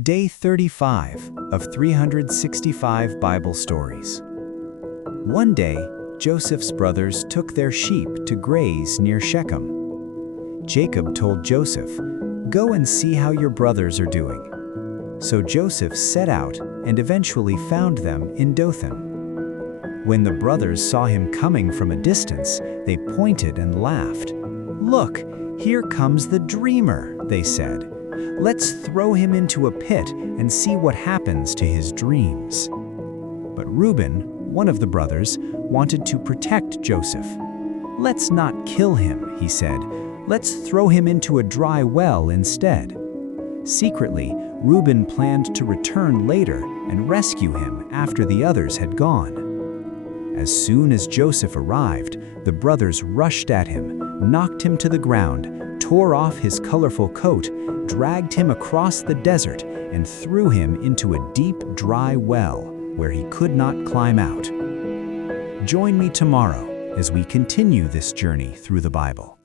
Day 35 of 365 Bible Stories. One day, Joseph's brothers took their sheep to graze near Shechem. Jacob told Joseph, "Go and see how your brothers are doing." So Joseph set out and eventually found them in Dothan. When the brothers saw him coming from a distance, they pointed and laughed. "Look, here comes the dreamer," they said. "Let's throw him into a pit and see what happens to his dreams." But Reuben, one of the brothers, wanted to protect Joseph. "Let's not kill him," he said. "Let's throw him into a dry well instead." Secretly, Reuben planned to return later and rescue him after the others had gone. As soon as Joseph arrived, the brothers rushed at him, knocked him to the ground, tore off his colorful coat, dragged him across the desert, and threw him into a deep, dry well where he could not climb out. Join me tomorrow as we continue this journey through the Bible.